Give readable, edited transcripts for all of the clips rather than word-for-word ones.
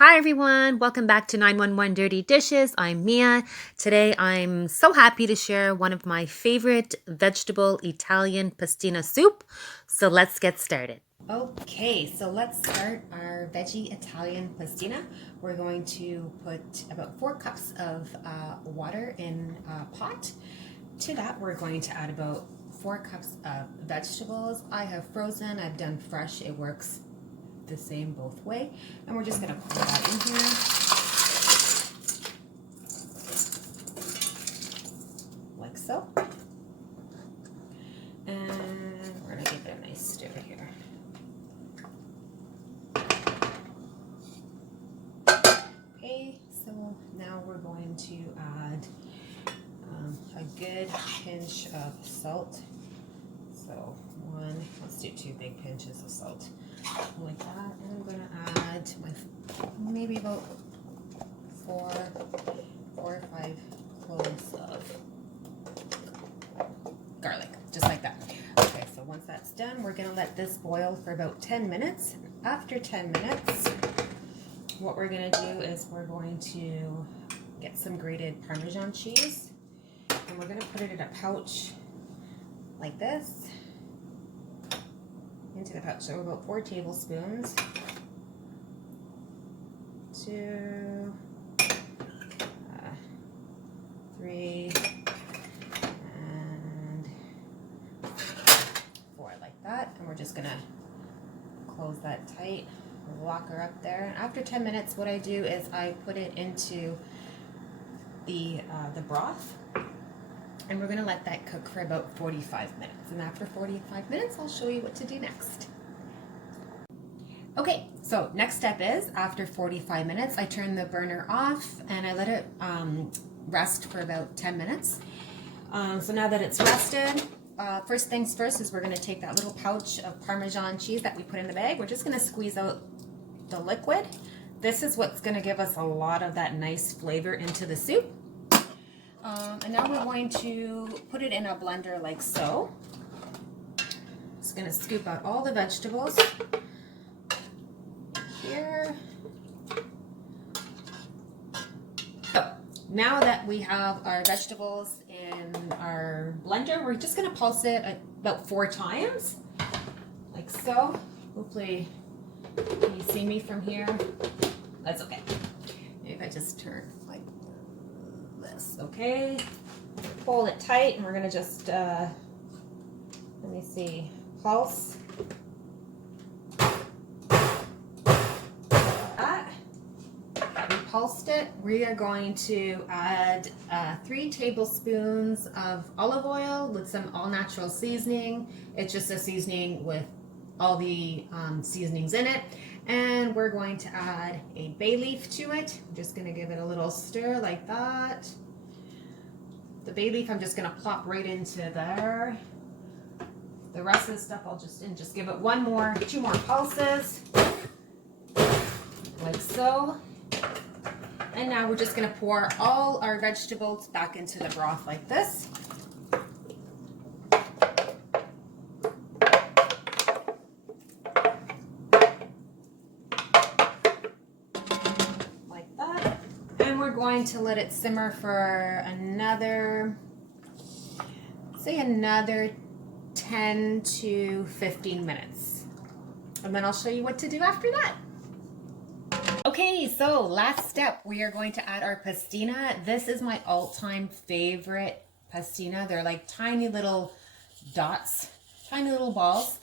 Hi everyone, welcome back to 911 Dirty Dishes. I'm Mia. Today I'm so happy to share one of my favorite vegetable Italian pastina soup. So let's get started. Okay, so let's start our veggie Italian pastina. We're going to put about 4 cups of water in a pot. To that we're going to add about 4 cups of vegetables. I have frozen, I've done fresh, it works the same both way, and we're just going to pour that in here. Like so. And we're going to give it a nice stir here. Okay, so now we're going to add a good pinch of salt. So let's do 2 big pinches of salt. Like that, and I'm going to add maybe about 4 or 5 cloves of garlic, just like that. Okay, so once that's done, we're going to let this boil for about 10 minutes. After 10 minutes, what we're going to do is we're going to get some grated Parmesan cheese, and we're going to put it in a pouch like this. Into the pouch, so about 4 tablespoons. 2, 3, and 4, like that. And we're just gonna close that tight, lock her up there. And after 10 minutes, what I do is I put it into the broth. And we're going to let that cook for about 45 minutes. And after 45 minutes, I'll show you what to do next. Okay, so next step is, after 45 minutes, I turn the burner off and I let it rest for about 10 minutes. So now that it's rested, first things first is we're going to take that little pouch of Parmesan cheese that we put in the bag. We're just going to squeeze out the liquid. This is what's going to give us a lot of that nice flavor into the soup. And now we're going to put it in a blender like so. Just going to scoop out all the vegetables here. So now that we have our vegetables in our blender, we're just going to pulse it about 4 times, like so. Hopefully, can you see me from here? That's okay. If I just turn like this, okay? Hold it tight, and we're gonna just let me see, pulse. That we pulsed it. We are going to add 3 tablespoons of olive oil with some all-natural seasoning. It's just a seasoning with all the seasonings in it. And we're going to add a bay leaf to it. I'm just gonna give it a little stir like that. The bay leaf I'm just gonna plop right into there. The rest of the stuff I'll just give it 2 more pulses, like so. And now we're just gonna pour all our vegetables back into the broth like this. Going to let it simmer for another 10 to 15 minutes, and then I'll show you what to do after that. Okay, so last step, we are going to add our pastina. This is my all-time favorite pastina. They're like tiny little dots, tiny little balls.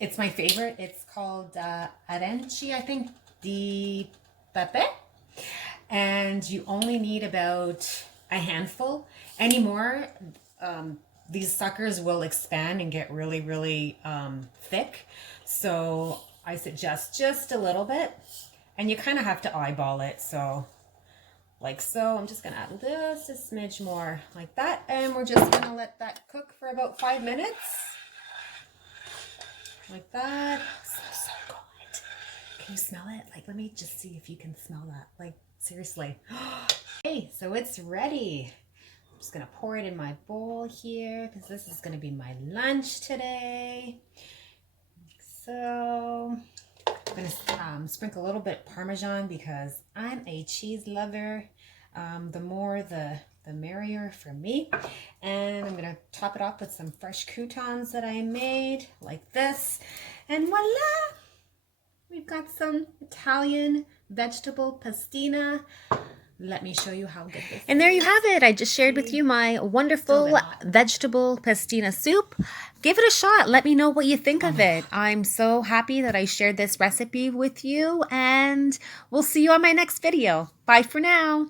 It's my favorite. It's called arenci, I think, di pepe. And you only need about a handful. Any more, these suckers will expand and get really, really thick. So I suggest just a little bit, and you kind of have to eyeball it. So like so, I'm just gonna add just a smidge more like that, and we're just gonna let that cook for about 5 minutes, like that. So good. Can you smell it? Like, let me just see if you can smell that. Like, seriously. Okay, so it's ready. I'm just gonna pour it in my bowl here because this is gonna be my lunch today. So I'm going to sprinkle a little bit Parmesan because I'm a cheese lover. The more the merrier for me. And I'm going to top it off with some fresh croutons that I made like this. And voila! We've got some Italian vegetable pastina. Let me show you how good this is. And there you have it. I just shared with you my wonderful vegetable pastina soup. Give it a shot. Let me know what you think of it. I'm so happy that I shared this recipe with you, and we'll see you on my next video. Bye for now.